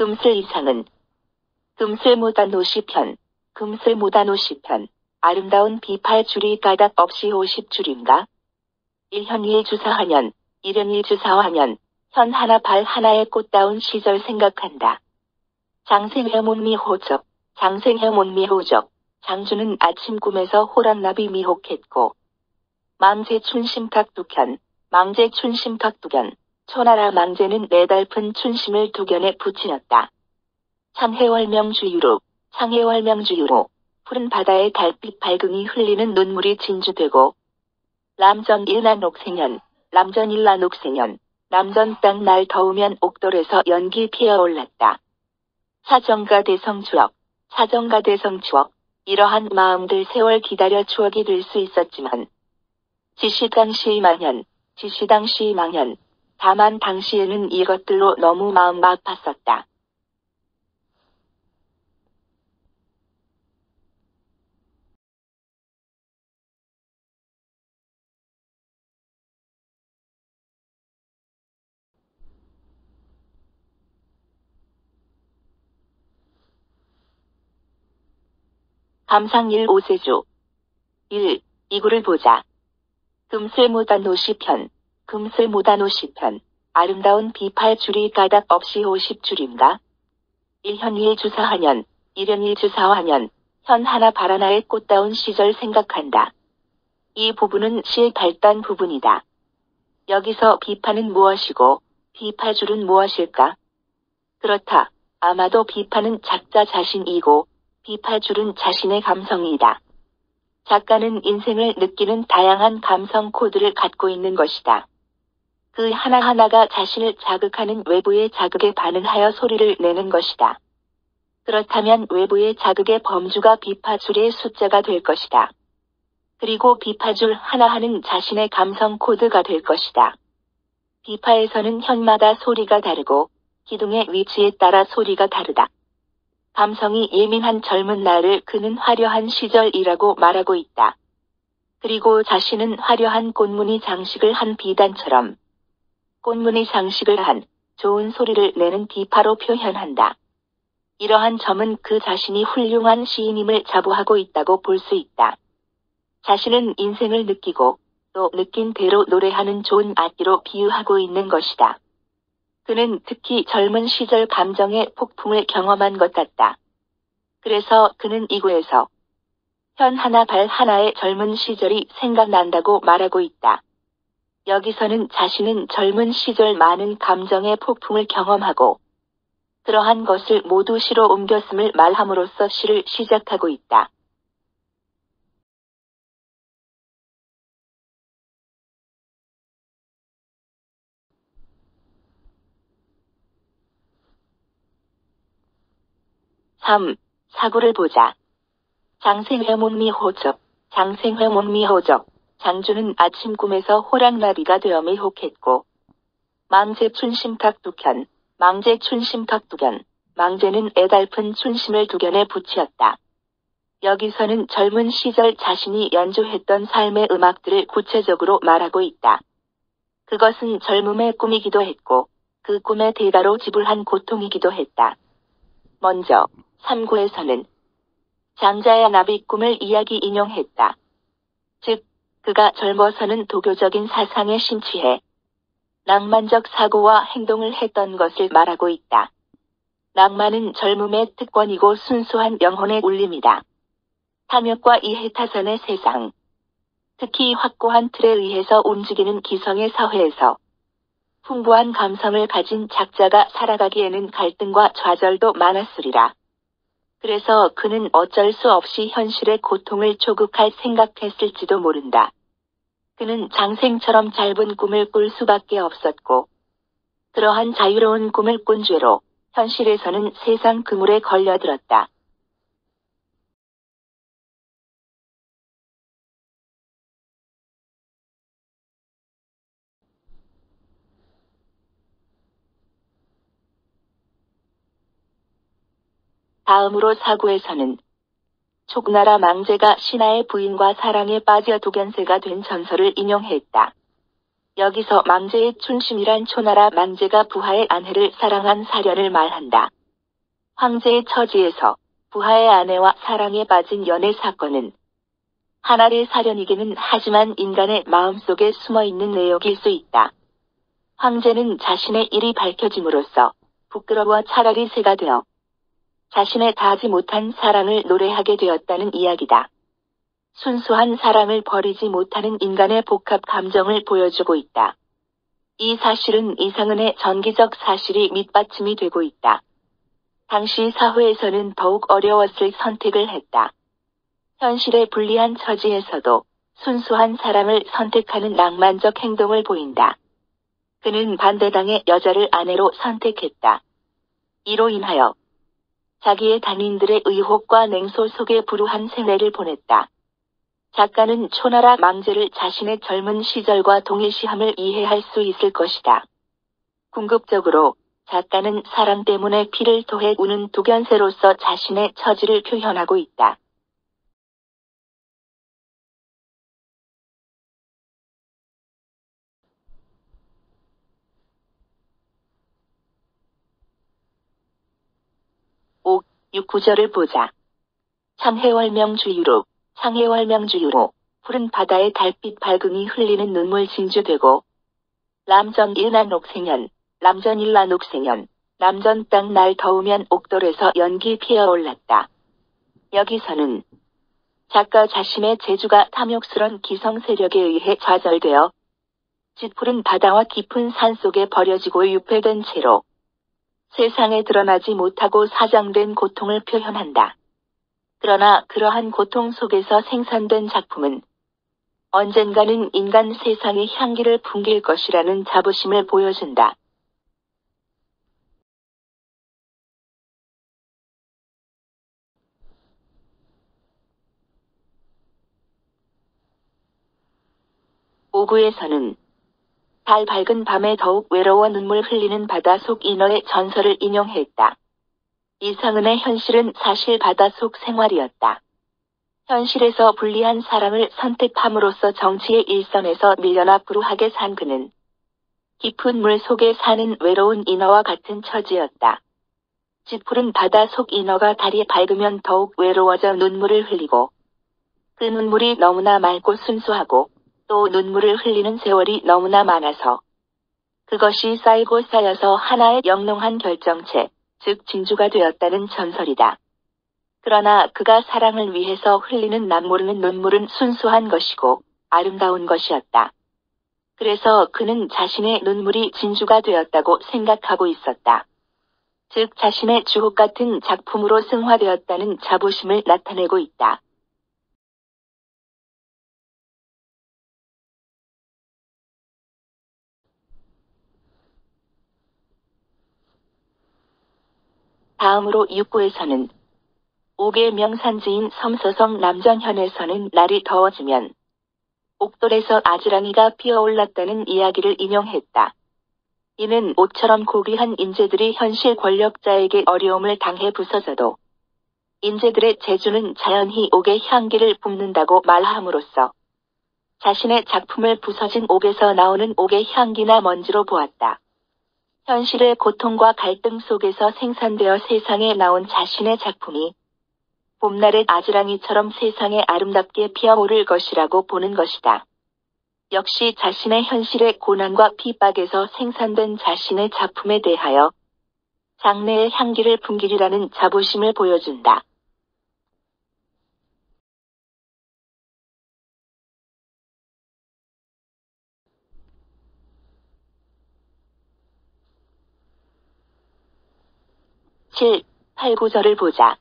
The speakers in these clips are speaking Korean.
금슬이상은 금슬무단노시편, 금슬무단노시편, 아름다운 비팔 줄이 가닥 없이 50줄인가? 일현일 주사하년, 일현일 주사하년, 현 하나 발 하나의 꽃다운 시절 생각한다. 장생해 못미호적, 장생해 못미호적, 장주는 아침 꿈에서 호랑나비 미혹했고, 망제춘심탁두견, 망제춘심탁두견, 초나라 망제는 네달픈 춘심을 두견에 붙이었다. 창해월명주유로, 창해월명주유로, 푸른 바다의 달빛 밝음이 흘리는 눈물이 진주되고, 람전일난옥생년, 람전일난옥생년, 남전 땅 날 더우면 옥돌에서 연기 피어올랐다. 사정가대성 추억, 이러한 마음들 세월 기다려 추억이 될 수 있었지만, 지시당시 망연, 다만 당시에는 이것들로 너무 마음 아팠었다. 감상일 5세조 1. 이구를 보자. 금슬무단노시편, 금슬무단노시편, 아름다운 비팔 줄이 가닥 없이 50줄인가? 일현일 주사하년, 일현일 주사하년, 현 하나 발 하나의 꽃다운 시절 생각한다. 이 부분은 시의 발단 부분이다. 여기서 비파는 무엇이고, 비파줄은 무엇일까? 그렇다. 아마도 비파는 작자 자신이고, 비파줄은 자신의 감성이다. 작가는 인생을 느끼는 다양한 감성 코드를 갖고 있는 것이다. 그 하나하나가 자신을 자극하는 외부의 자극에 반응하여 소리를 내는 것이다. 그렇다면 외부의 자극의 범주가 비파줄의 숫자가 될 것이다. 그리고 비파줄 하나하나는 자신의 감성 코드가 될 것이다. 비파에서는 현마다 소리가 다르고 기둥의 위치에 따라 소리가 다르다. 감성이 예민한 젊은 날을 그는 화려한 시절이라고 말하고 있다. 그리고 자신은 화려한 꽃무늬 장식을 한 비단처럼 꽃무늬 장식을 한 좋은 소리를 내는 비파로 표현한다. 이러한 점은 그 자신이 훌륭한 시인임을 자부하고 있다고 볼 수 있다. 자신은 인생을 느끼고 또 느낀 대로 노래하는 좋은 악기로 비유하고 있는 것이다. 그는 특히 젊은 시절 감정의 폭풍을 경험한 것 같다. 그래서 그는 이구에서 현 하나 발 하나의 젊은 시절이 생각난다고 말하고 있다. 여기서는 자신은 젊은 시절 많은 감정의 폭풍을 경험하고 그러한 것을 모두 시로 옮겼음을 말함으로써 시를 시작하고 있다. 사구를 보자. 장생회몬미호적, 장주는 아침 꿈에서 호랑나비가 되어 미혹했고, 망제춘심탁두견, 망제는 애달픈 춘심을 두견에 붙였다. 여기서는 젊은 시절 자신이 연주했던 삶의 음악들을 구체적으로 말하고 있다. 그것은 젊음의 꿈이기도 했고, 그 꿈의 대가로 지불한 고통이기도 했다. 먼저, 3구에서는 장자의 나비 꿈을 이야기 인용했다. 즉, 그가 젊어서는 도교적인 사상에 심취해 낭만적 사고와 행동을 했던 것을 말하고 있다. 낭만은 젊음의 특권이고 순수한 영혼의 울림이다. 탐욕과 이해타산의 세상, 특히 확고한 틀에 의해서 움직이는 기성의 사회에서 풍부한 감성을 가진 작자가 살아가기에는 갈등과 좌절도 많았으리라. 그래서 그는 어쩔 수 없이 현실의 고통을 조국할 생각했을지도 모른다. 그는 장생처럼 짧은 꿈을 꿀 수밖에 없었고, 그러한 자유로운 꿈을 꾼 죄로 현실에서는 세상 그물에 걸려들었다. 다음으로 4구에서는 촉나라 망제가 신하의 부인과 사랑에 빠져 도견새가 된 전설을 인용했다. 여기서 망제의 춘심이란 초나라 망제가 부하의 아내를 사랑한 사련을 말한다. 황제의 처지에서 부하의 아내와 사랑에 빠진 연애 사건은 하나의 사연이기는 하지만 인간의 마음속에 숨어있는 내역일 수 있다. 황제는 자신의 일이 밝혀짐으로써 부끄러워 차라리 새가 되어 자신의 다하지 못한 사랑을 노래하게 되었다는 이야기다. 순수한 사랑을 버리지 못하는 인간의 복합 감정을 보여주고 있다. 이 사실은 이상은의 전기적 사실이 밑받침이 되고 있다. 당시 사회에서는 더욱 어려웠을 선택을 했다. 현실의 불리한 처지에서도 순수한 사랑을 선택하는 낭만적 행동을 보인다. 그는 반대당의 여자를 아내로 선택했다. 이로 인하여 자기의 단인들의 의혹과 냉소 속에 불우한 생애를 보냈다. 작가는 초나라 망제를 자신의 젊은 시절과 동일시함을 이해할 수 있을 것이다. 궁극적으로 작가는 사랑 때문에 피를 토해 우는 독연새로서 자신의 처지를 표현하고 있다. 오, 6구절을 보자. 창해월명주유로, 창해월명주유로, 푸른 바다의 달빛 밝음이 흘리는 눈물 진주되고, 람전일난옥생연, 람전일난옥생연, 남전 땅 날 더우면 옥돌에서 연기 피어올랐다. 여기서는 작가 자신의 재주가 탐욕스런 기성 세력에 의해 좌절되어 짙푸른 바다와 깊은 산 속에 버려지고 유폐된 채로 세상에 드러나지 못하고 사장된 고통을 표현한다. 그러나 그러한 고통 속에서 생산된 작품은 언젠가는 인간 세상의 향기를 풍길 것이라는 자부심을 보여준다. 오구에서는 달 밝은 밤에 더욱 외로워 눈물 흘리는 바다 속 인어의 전설을 인용했다. 이상은의 현실은 사실 바닷속 생활이었다. 현실에서 불리한 사람을 선택함으로써 정치의 일선에서 밀려나 불우하게 산 그는 깊은 물 속에 사는 외로운 인어와 같은 처지였다. 짙푸른 바다 속 인어가 달이 밝으면 더욱 외로워져 눈물을 흘리고 그 눈물이 너무나 맑고 순수하고 또 눈물을 흘리는 세월이 너무나 많아서 그것이 쌓이고 쌓여서 하나의 영롱한 결정체, 즉 진주가 되었다는 전설이다. 그러나 그가 사랑을 위해서 흘리는 남모르는 눈물은 순수한 것이고 아름다운 것이었다. 그래서 그는 자신의 눈물이 진주가 되었다고 생각하고 있었다. 즉 자신의 주옥 같은 작품으로 승화되었다는 자부심을 나타내고 있다. 다음으로 6구에서는 옥의 명산지인 섬서성 남전현에서는 날이 더워지면 옥돌에서 아지랑이가 피어올랐다는 이야기를 인용했다. 이는 옥처럼 고귀한 인재들이 현실 권력자에게 어려움을 당해 부서져도 인재들의 재주는 자연히 옥의 향기를 뿜는다고 말함으로써 자신의 작품을 부서진 옥에서 나오는 옥의 향기나 먼지로 보았다. 현실의 고통과 갈등 속에서 생산되어 세상에 나온 자신의 작품이 봄날의 아지랑이처럼 세상에 아름답게 피어오를 것이라고 보는 것이다. 역시 자신의 현실의 고난과 핍박에서 생산된 자신의 작품에 대하여 장래의 향기를 풍기리라는 자부심을 보여준다. (7, 8, 9절을 보자.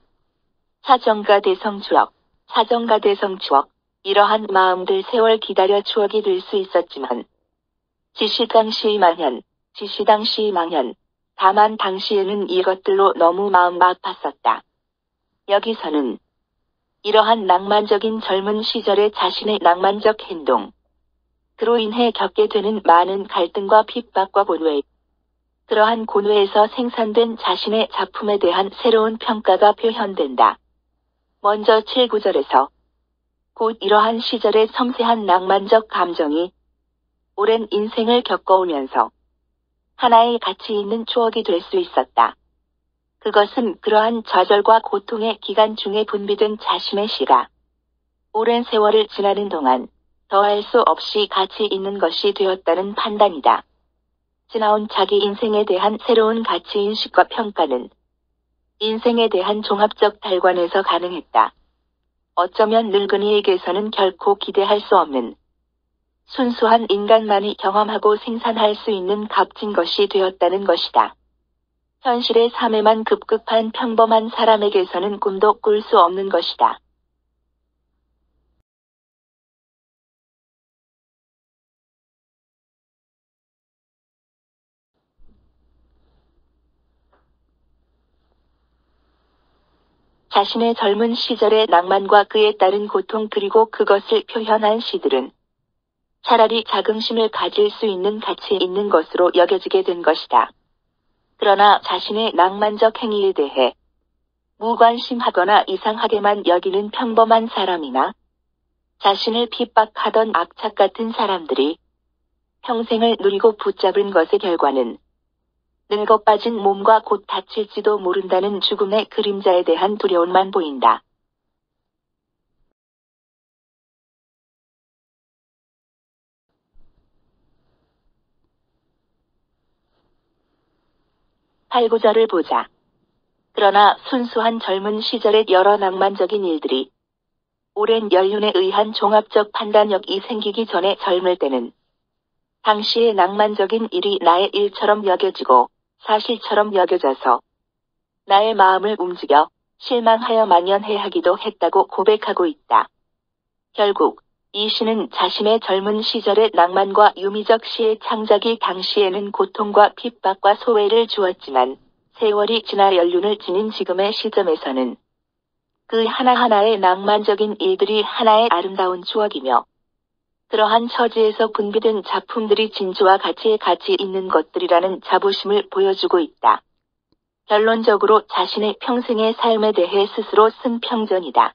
사정가 대성 추억, 사정가 대성 추억, 이러한 마음들 세월 기다려 추억이 될 수 있었지만 지시 당시 망연, 다만 당시에는 이것들로 너무 마음 아팠었다. 여기서는 이러한 낭만적인 젊은 시절의 자신의 낭만적 행동, 그로 인해 겪게 되는 많은 갈등과 핍박과 고뇌, 그러한 고뇌에서 생산된 자신의 작품에 대한 새로운 평가가 표현된다. 먼저 7, 9절에서 곧 이러한 시절의 섬세한 낭만적 감정이 오랜 인생을 겪어오면서 하나의 가치 있는 추억이 될 수 있었다. 그것은 그러한 좌절과 고통의 기간 중에 분비된 자신의 시가 오랜 세월을 지나는 동안 더할 수 없이 가치 있는 것이 되었다는 판단이다. 지나온 자기 인생에 대한 새로운 가치인식과 평가는 인생에 대한 종합적 달관에서 가능했다. 어쩌면 늙은이에게서는 결코 기대할 수 없는 순수한 인간만이 경험하고 생산할 수 있는 값진 것이 되었다는 것이다. 현실의 삶에만 급급한 평범한 사람에게서는 꿈도 꿀 수 없는 것이다. 자신의 젊은 시절의 낭만과 그에 따른 고통 그리고 그것을 표현한 시들은 차라리 자긍심을 가질 수 있는 가치 있는 것으로 여겨지게 된 것이다. 그러나 자신의 낭만적 행위에 대해 무관심하거나 이상하게만 여기는 평범한 사람이나 자신을 핍박하던 악착 같은 사람들이 평생을 누리고 붙잡은 것의 결과는 늙어 빠진 몸과 곧 다칠지도 모른다는 죽음의 그림자에 대한 두려움만 보인다. 팔구절을 보자. 그러나 순수한 젊은 시절의 여러 낭만적인 일들이 오랜 연륜에 의한 종합적 판단력이 생기기 전에 젊을 때는 당시의 낭만적인 일이 나의 일처럼 여겨지고 사실처럼 여겨져서 나의 마음을 움직여 실망하여 만연해하기도 했다고 고백하고 있다. 결국 이 시는 자신의 젊은 시절의 낭만과 유미적 시의 창작이 당시에는 고통과 핍박과 소외를 주었지만 세월이 지나 연륜을 지닌 지금의 시점에서는 그 하나하나의 낭만적인 일들이 하나의 아름다운 추억이며 그러한 처지에서 분비된 작품들이 진주와 가치에 가치 있는 것들이라는 자부심을 보여주고 있다. 결론적으로 자신의 평생의 삶에 대해 스스로 쓴 평전이다.